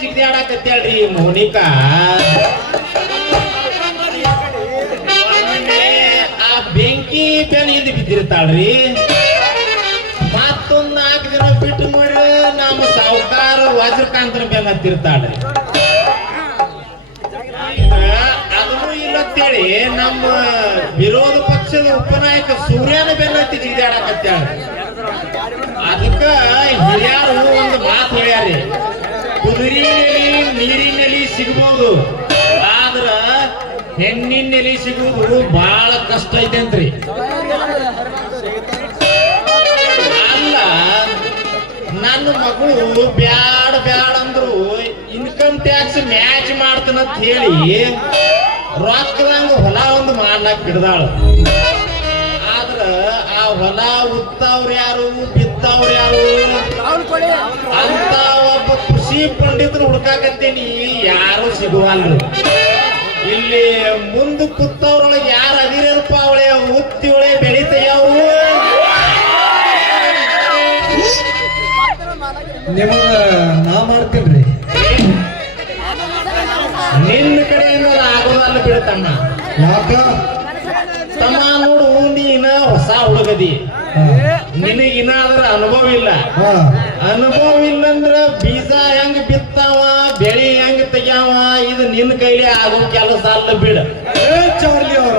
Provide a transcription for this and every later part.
ಜಿಗ್ದಾಡಕತ್ತೇಳ್ರಿ ಮೋನಿಕಾ. ಆ ಬೆಂಕಿ ಬೆನಿಂದ ಬಿದ್ದಿರ್ತಾಳ್ರಿ ಮತ್ತೊಂದು ನಾಲ್ಕು ದಿನ ಬಿಟ್ಟು ನೋಡಿ ನಮ್ಮ ಸಾವುಕಾರ ವಜ್ರಕಾಂತನ ಬೆನ್ನ ಹತ್ತಿರ್ತಾಳ್ರಿ. ಇಲ್ಲಂತೇಳಿ ನಮ್ಮ ವಿರೋಧ ಪಕ್ಷದ ಉಪನಾಯಕ ಸೂರ್ಯನ ಬೆನ್ನತ್ತಿ ಜಿಗಿದಾಡಕತ್ತ ಅದಕ್ಕ ಹಿರಿಯರು ಒಂದು ಮಾತು ಹೇಳ್ಯಾರಿ. ಕುದುರಿನಲ್ಲಿ ನೀರಿನಲ್ಲಿ ಸಿಗಬಹುದು ಆದ್ರ ಹೆಣ್ಣಿನಲ್ಲಿ ಸಿಗುವುದು ಬಹಳ ಕಷ್ಟ ಐತೆಂತ್ರಿ ಅಲ್ಲ, ನನ್ನ ಮಗಳು ಬ್ಯಾಡ ಬ್ಯಾಡ ಅಂದ್ರು ಇನ್ಕಮ್ ಟ್ಯಾಕ್ಸ್ ಮ್ಯಾಚ್ ಮಾಡ್ತಾನಂತ ಹೇಳಿ ರೊಕ್ಕದಂಗ ಹೊಲ ಒಂದು ಮಾಡ್ಲಾಕ್ ಹಿಡ್ದಾಳ ಆದ್ರ ಆ ಹೊಲ ಉತ್ತವ್ರ ಯಾರು, ಬಿತ್ತವ್ರ ಯಾರು? ಅಂತ ಒಬ್ಬ ಕೃಷಿ ಪಂಡಿತರು ಹುಡ್ಕಾಕತ್ತೀನಿ, ಯಾರು ಸಿಗುವಲ್ರು. ಇಲ್ಲಿ ಮುಂದ ಕುತ್ತವ್ರೊಳಗೆ ಯಾರು ಅದಿರಪ್ಪ ಅವಳೆ ಉತ್ತಿ ಒಳೆ ಬೆಳಿತಯ್ಯವು ನಿಮಗ ನಾ ಮಾಡ್ತೇನ್ರಿ. ನಿನ್ನ ಕಡೆಯಿಂದ ಆಗೋದಲ್ಲ ಬಿಡ್ತಮ್ಮ ಯಾಕ? ತಮ್ಮ ನೋಡು ನೀನ ಹೊಸ ಹುಡುಗದಿ. ನಿನಗೆ ನಿನಗಿನ ಅದರ ಅನುಭವ ಇಲ್ಲ. ಅನುಭವ ಇಲ್ಲಂದ್ರ ಬೀಜ ಹೆಂಗ್ ಬಿತ್ತಾವ ಬೆಳಿ ಹೆಂಗ್ ತೆಗ್ಯಾವ ಇದು ನಿನ್ನ ಕೈಲಿ ಆಗೋ ಕೆಲಸ ಅಲ್ಲ ಬಿಡ. ಚಾರ್ಲಿ ಅವರ.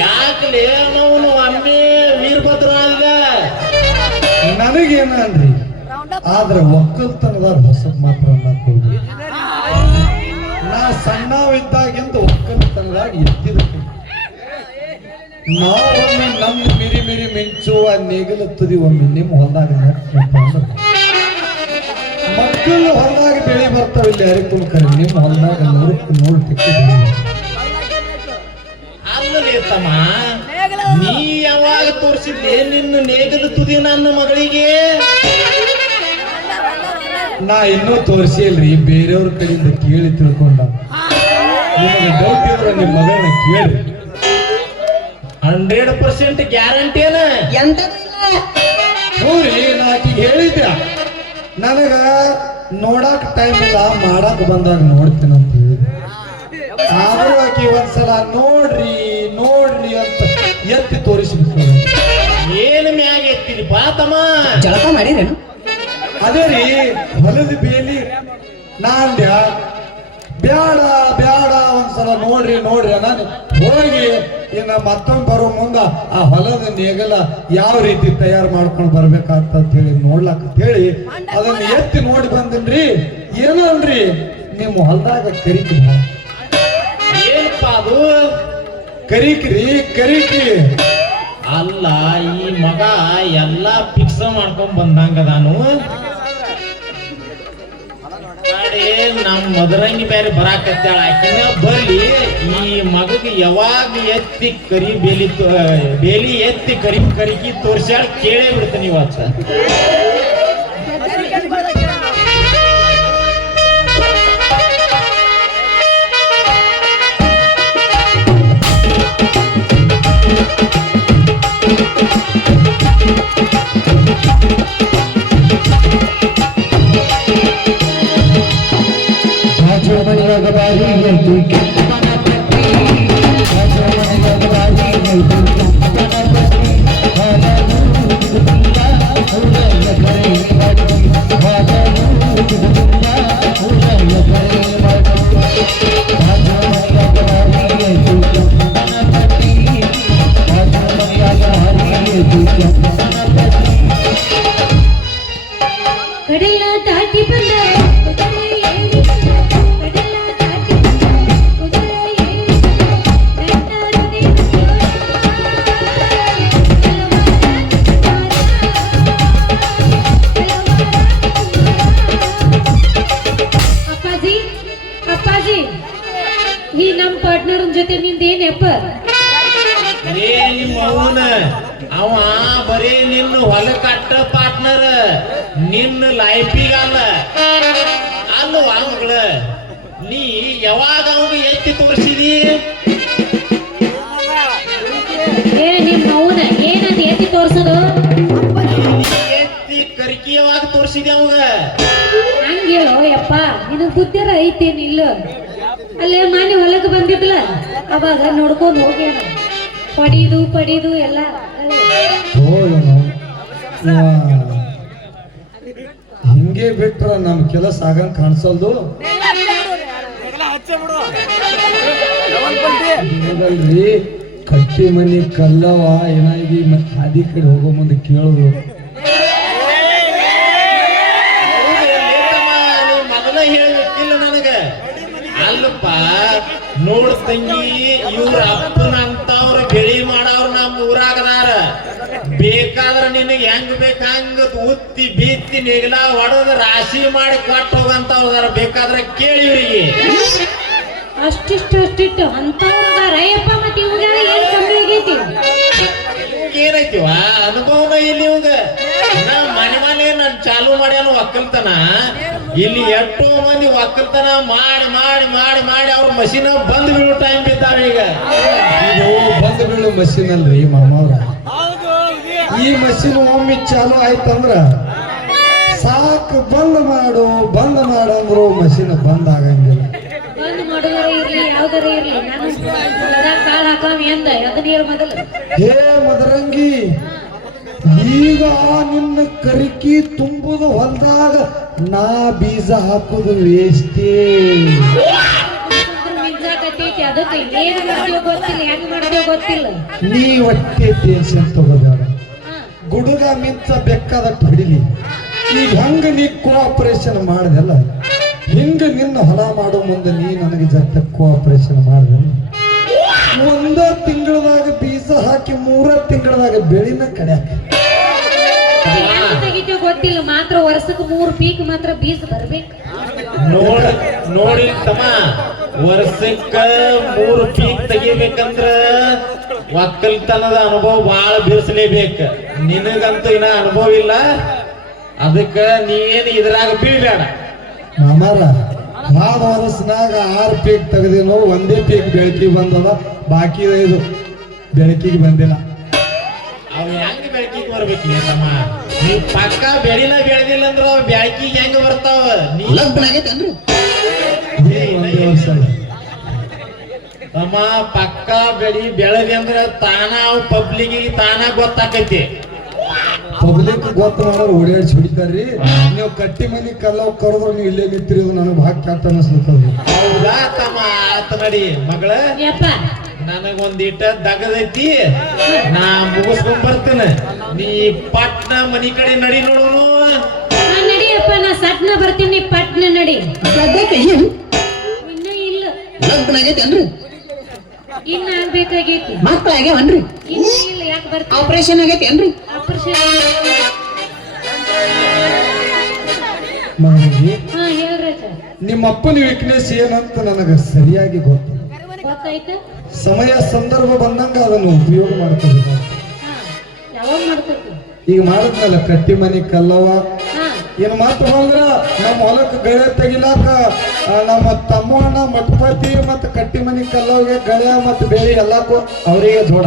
ಯಾಕಲೆ ನಾವು ಒಮ್ಮೆ ವೀರಭದ್ರ ಅಲ್ಲ ನನಗೇನನ್ರಿ? ಆದ್ರೆ ಒಕ್ಕಲ್ತನದ ಹೊಸದ್ ಮಾತ್ರ ನಾ ಸಣ್ಣವಿದ್ದಾಗಿಂದ ಒಕ್ಕಲತನದಾಗ ಎತ್ತಿದಕ್ಕೆ ನಾವೊಮ್ಮೆ ನಮ್ಮ ಮಿರಿ ಮಿರಿ ಮಿಂಚುವ ತುದಿ ಒಮ್ಮೆ ನಿಮ್ಮ ಹೊಲದಾಗ ಮಕ್ಕಳು ಹೊಲದಾಗ ಬೆಳೆ ಬರ್ತಾವ ಇಲ್ಲಿ ಯಾರಿಗೆ ಕರೆ ನಿಮ್ಮ ಹೊಲದಾಗ ನೂರಕ್ಕೆ ನೂರು ಟಿಕ್ಕಿ ಬೆಳೆ ತಮ್ಮ ನೀ ಯಾವಾಗ ತೋರಿಸಿದ್ದೆ ನಿನ್ನ ನೇಗಲು ತುದಿ ನನ್ನ ಮಗಳಿಗೆ? ನಾ ಇನ್ನೂ ತೋರಿಸಿಲ್ರಿ ಬೇರೆಯವ್ರ ಕಡೆಯಿಂದ ಕೇಳಿ ತಿಳ್ಕೊಂಡ. ನಿಮಗೆ ಡೌಟ್ ಇದ್ರೆ ನಿಮ್ಮ ಮಗನ ಕೇಳಿ ಹಂಡ್ರೆಡ್ ಪರ್ಸೆಂಟ್ ಗ್ಯಾರಂಟಿ ಏನ ಹ್ಞೂರಿ ನಾ ಆಕಿಗೆ ಹೇಳಿದ್ದೆ. ನನಗ ನೋಡಾಕ ಟೈಮ್ ಇಲ್ಲ ಮಾಡಾಕ ಬಂದಾಗ ನೋಡ್ತೀನಿ ಅಂತ ಹೇಳಿದ್ದೆ. ಆದ್ರೂ ಆಕಿ ಒಂದ್ಸಲ ನೋಡ್ರಿ ನೋಡ್ರಿ ಅಂತ ಎತ್ತಿ ತೋರಿಸ್ಬಿಟ್ಟು ಏನು ಮ್ಯಾಗ ಎತ್ತಿರಿ ಬಾ ತಮ್ಮ ಜಳಕ ಮಾಡಿರೇನು? ಅದೇ ರೀ, ಹೊಲದ ಬೇಲಿ ನಾ ಅಂದ್ಯ ಬ್ಯಾಡ ಬ್ಯಾಡ ಒಂದ್ಸಲ ನೋಡ್ರಿ ನೋಡ್ರಿ ನಾನು ಹೋಗಿ, ಇನ್ನ ಮತ್ತೊಂದು ಬರೋ ಮುಂದ ಆ ಹೊಲದ ನೇಗಲ ಯಾವ ರೀತಿ ತಯಾರು ಮಾಡ್ಕೊಂಡು ಬರ್ಬೇಕಂತ ಹೇಳಿ ನೋಡ್ಲಾಕ ಅಂತ ಹೇಳಿ ಅದನ್ನ ಎತ್ತಿ ನೋಡಿ ಬಂದನ್ರಿ. ಏನೋ ಅನ್ರಿ ನಿಮ್ಮ ಹೊಲದಾಗ ಕರಿಕಿ ಏನಪ್ಪ ಅದು? ಕರಿಕ್ರಿ ಕರಿಕಿ ಅಲ್ಲ, ಈ ಮಗ ಎಲ್ಲಾ ಫಿಕ್ಸ್ ಮಾಡ್ಕೊಂಡ್ ಬಂದಂಗ ನಾನು ಗಾಡಿ ನಮ್ ಮದರಂಗಿ ಬೇರೆ ಬರಾಕತ್ತಾಳ ಆಕಿನ ಬರ್ಲಿ ಈ ಮಗಗೆ ಯಾವಾಗ ಎತ್ತಿ ಕರಿ ಬೇಲಿ ಬೇಲಿ ಎತ್ತಿ ಕರಿ ಕರಿಕಿ ತೋರ್ಸ್ಯಾಳ ಕೇಳೇ ಬಿಡ್ತೀನಿ ಇವತ್ತ. ಈ ನಮ್ಮ ಪಾರ್ಟ್ನರ್ ಜೊತೆ ನಿಂದೇನ್ ಅಪ್ಪ ಏ ನಿಮ್ಮ ಅವನ ಅವ ಬರೀ ನಿನ್ನ ಹೊಲ ಕಟ್ಟ ಪಾರ್ಟ್ನರ್ ನಿನ್ನ ಲೈಫಿಗಲ್ಲ ಅಲ್ಲ ಮಗಳ ನೀ ಯಾವಾಗ ಅವನು ಎತ್ತಿ ತೋರಿಸಿದಿ? ಎತ್ತಿ ತೋರ್ಸೋದು? ಎತ್ತಿ ಕರಿಕಿ ಯಾವಾಗ ತೋರಿಸಿದೆ ಅವಾಗ. ಹಂಗ ಹೇಳೋ ಯಪ್ಪ ನಿನಗ್ ಬುದ್ಧಿರ ಐತೇನಿಲ್ಲ ಅಲ್ಲೇ ಮನೆ ಹೊಲಕ್ಕೆ ಬಂದಿದ್ಲ ಅವಾಗ ನೋಡ್ಕೊಂಡು ಹೋಗ್ಯಾನ. ಪಡೀದು, ಪಡಿದು ಎಲ್ಲ. ಹಂಗೆ ಬಿಟ್ರ ನಮ್ ಕೆಲಸ ಆಗಂಗ್ ಕಾಣಿಸಲ್ದು? ಕಟ್ಟಿ ಮನಿ ಕಲ್ಲವ ಏನಾಗಿ ಮತ್ತೆ ಹಾದಿ ಕಡೆ ಹೋಗೋ ಮುಂದೆ ಕೇಳುದು. ನೋಡ್ ತಂಗಿ ಇವ್ರ ಅಪ್ಪನ ಅಂತವ್ರ ಬೆಳಿ ಮಾಡವ್ರ ನಮ್ಮ ಊರಾಗದಾರ. ಬೇಕಾದ್ರ ನಿನಗೆ ಹೆಂಗ್ ಬೇಕ ಹಂಗ ಉತ್ತಿ ಬೀತ್ತಿ ನೆಗಲ ಹೊಡೆದ ರಾಶಿ ಮಾಡಿ ಕೊಟ್ಟು ಹೋಗಂತವ್ರ ಬೇಕಾದ್ರೆ ಕೇಳಿ ಇವ್ರಿಗೆ. ಅಷ್ಟಿಷ್ಟು ಅಷ್ಟಿಟ್ಟು ಅಂತವ್ರ ಅಯ್ಯಪ್ಪ ಮತ್ತೆ ಇವಾಗ ಏನ್ ಕಮ್ಮಿ ಆಗೈತಿ? ಇವ್ಗ್ ಏನೈತಿವ ಅನುಭವನ ಇಲ್ಲಿ ಇವಾಗ. ಮನೆ ನಾನು ಚಾಲು ಮಾಡ್ಯಾನ ಒಕ್ಕಲ್ತನ ಇಲ್ಲಿ ಎಷ್ಟೋ ಮಂದಿ ಒಕ್ಕಲ್ತನ ಮಾಡಿ ಮಾಡಿ ಮಾಡಿ ಮಾಡಿ ಅವ್ರ ಮಷೀನ್ ಬಂದ್ ಬೀಳು ಟೈಮ್ ಬಿದ್ದಾವ ಈಗ. ಇದು ಬಂದ್ ಬೀಳು ಮಷೀನ್ ಅಲ್ರಿ ಮಾಮವ್ರ. ಈ ಮಷೀನ್ ಒಮ್ಮೆ ಚಾಲು ಆಯ್ತಂದ್ರ ಸಾಕು ಬಂದ್ ಮಾಡು ಬಂದ್ ಮಾಡಂದ್ರು ಮಷೀನ್ ಬಂದ್ ಆಗಂಗಿಲ್ಲ. ಹೇ ಮದರಂಗಿ ಈಗ ನಿನ್ನ ಕರಿಕಿ ತುಂಬುದು ಹೊಲ್ದಾಗ ನಾ ಬೀಜ ಹಾಕುದು ವೇಸ್ಟೇ. ನೀ ಒಟ್ಟೆ ಟೆನ್ಷನ್ ತಗೋಬೇಡ. ಗುಡುಗ ಮಿಂಚ ಬೆಕ್ಕದ ಪಡಿಲಿ. ಈಗ ಹಂಗ ನೀ ಕೋಆಪರೇಷನ್ ಮಾಡಿದೆಲ್ಲ? ಹಿಂಗ ನಿನ್ನ ಹೊಲ ಮಾಡೋ ಮುಂದೆ ನೀ ನನಗೆ ಜೊತೆ ಕೋಆಪರೇಷನ್ ಮಾಡಿದೆ ಒಂದ ಬೀಜ ಹಾಕಿ ಮೂರ ತಿಂಗಳದಾಗ ಬೆಳಿನ ಕಡ್ಯಾಕ ಗೊತ್ತಿಲ್ಲ ಮಾತ್ರ ವರ್ಷಕ್ಕೆ ಮೂರು ಪೀಕ್ ಮಾತ್ರ ಬೀಜ ಬರ್ಬೇಕು. ನೋಡ ನೋಡಿ ತಮ್ಮ ವರ್ಷಕ್ಕ ಮೂರು ಪೀಕ್ ತೆಗಿಬೇಕಂದ್ರ ಒಕ್ಕಲ್ತನದ ಅನುಭವ ಬಾಳ ಬಿಡಿಸ್ಲೇಬೇಕ ನಿನಗಂತೂ ಇನ್ನ ಅನುಭವ ಇಲ್ಲ. ಅದಕ್ಕ ನೀನ್ ಇದ್ರಾಗ ಬೀಳ್ಬೇಡ. ಮಾಮಾರ ಆ ವರ್ಷನಾಗ ಆರು ಪೀಕ್ ತೆಗೆದಿನೋ ಒಂದೇ ಪೀಕ್ ಬೆಳಿತೀವಿ ಬಂದದ. ಬಾಕಿ ಇದು ಬೆಳಕಿಗೆ ಬಂದಿಲ್ಲ. ಅವ್ ಹೆಂಗ್ ಬೆಳಕಿಗೆ ಬರ್ಬೇಕು ತಮ್ಮ ನೀವ್ ಪಕ್ಕ ಬೆಳಿನ ಬೆಳೆದಿಲ್ಲ ಅಂದ್ರ ಅವ್ ಬೆಳಕಿಗೆ ಹೆಂಗ್ ಬರ್ತಾವ? ನೀ ಇದು ಒಂದೇ ವರ್ಷ ಅಲ್ಲ. ತಮ್ಮ ಪಕ್ಕ ಬೆಳಿ ಬೆಳದಿ ಅಂದ್ರ ತಾನ ಅವ್ ಪಬ್ಲಿಕ್ ತಾನ ಗೊತ್ತಾಕೈತಿ. ಪಬ್ಲಿಕ್ ಗೊತ್ತ ಮಾಡೋರು ಓಡಾಡಿ ಹೊಡಿತಾರ್ರಿ ನೀವು ಕಟ್ಟಿ ಮನಿ ಕಲ್ಲ ಕರೆದ್ರು ನೀವು ಇಲ್ಲೇ ನಿಂತಿರೋದು ನನಗೆ ಭಾಳ ಕೆಟ್ಟ ಅನಿಸ್ಲತ್ತದ ಹೌದಾ ತಮ್ಮ ಆತ ನಡಿ ಮಗಳ ಯಪ್ಪ ನನಗ ಒಂದಿಟ ದಗದೈತಿ. ನಾ ಮುಗಿಸ್ಕೊಂಡ್ ಬರ್ತೇನೆ. ನೀ ಪಟ್ನ ಮನಿ ಕಡೆ ನಡಿ ನೋಡೋನು ನಡಿಯಪ್ಪ ನಾ ಸಟ್ನ ಬರ್ತೀನಿ ಪಟ್ನ ನಡಿ. ಇನ್ನ ಇಲ್ಲ. ಲಗ್ನ ಆಗೈತೇನ್ರಿ ಇನ್ನ ಆಗ್ಬೇಕಾಗೈತಿ. ಮಕ್ಳ ಆಗ್ಯಾವನ್ರಿ ಇನ್ನ ಇಲ್ಲ ಯಾಕೆ ಬರ್ತೀನಿ ಆಪರೇಷನ್ ಆಗೈತೇನ್ರಿ ಆಪರೇಷನ್ ನನಗೆ ಹಾ ಹೇಳ್ರಜ ನಿಮ್ಮ ಅಪ್ಪನ ವೀಕ್ನೆಸ್ ಏನಂತ ನನಗೆ ಸರಿಯಾಗಿ ಗೊತ್ತು ಗೊತ್ತಾಯ್ತು? ಸಮಯ ಸಂದರ್ಭ ಬಂದಂಗ ಅದನ್ನು ಉಪಯೋಗ ಯಾವಾಗ ಮಾಡ್ಕೊತಿ ಈಗ ಮಾಡಿದ್ನಲ್ಲ ಕಟ್ಟಿ ಮನೆ ಕಲ್ಲವ ಏನು ಮಾತು ಹೋದ್ರ ನಮ್ಮ ಹೊಲಕ್ಕೆ ಗಳೆ ತೆಗಿಲಾಕ ನಮ್ಮ ತಮ್ಮಣ್ಣ ಮಠಪತಿ ಮತ್ತು ಕಟ್ಟಿ ಮನೆ ಕಲ್ಲವಿಗೆ ಗಳೆ ಮತ್ತು ಬೇರೆ ಎಲ್ಲಕ್ಕೂ ಅವರಿಗೆ ಜೋಡ.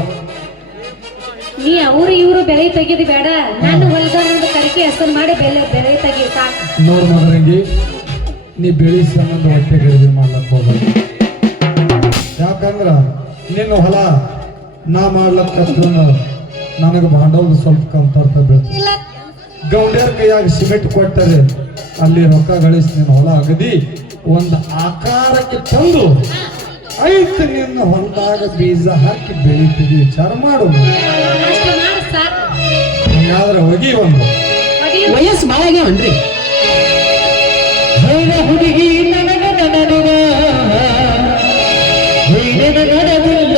ನೀ ಅವರು ಇವರು ಬೆಳೆ ತೆಗೆದು ಬೇಡ. ನಾನು ಹೊಲ್ದ ಒಂದು ಕರಿಕೆ ಹೆಸರು ಮಾಡಿ ಬೆಲೆ ಬೆಳೆ ತೆಗಿ ಸಾಕು. ನೋಡ್ ಮಗರಂಗಿ ನೀ ಬೆಳೆ ಸಂಬಂಧ ಹೊಟ್ಟೆ ಗಡಿಗೆ ಮಾಡ್ಲಕ್ ಹೋಗ್ಬೇಡ. ಯಾಕಂದ್ರ ನಿನ್ನ ಹೊಲ ನಾ ಮಾಡ್ಲಕ್ಕತ್ರ ನನಗೆ ಬಾಂಡವ್ ಸ್ವಲ್ಪ ಕಂತರ್ತ ಬೀಳ್ತದೆ. ಗೌಂಡ್ಯರ ಕೈಯಾಗ ಸಿಮೆಂಟ್ ಕೊಟ್ಟರೆ ಅಲ್ಲಿ ರೊಕ್ಕ ಗಳಿಸಿ ನಿನ್ನ ಹೊಲ ಅಗದಿ ಒಂದು ಆಕಾರಕ್ಕೆ ತಂದು ಐತೆ ನಿನ್ನ ಹೊಲದಾಗ ಬೀಜ ಹಾಕಿ ಬೆಳಿತೀವಿ ವಿಚಾರ ಮಾಡು. ಅಷ್ಟು ಮಾಡಿ ಸಾಕು. ಹಂಗಾದ್ರೆ ಹೋಗಿ ಒಂದು. ವಯಸ್ಸು ಬಾಳಾಗ್ಯಾವನ್ರಿ ಹುಡುಗಿ ಹುಡುಗಿ ನಡೆದಿಲ್ಲ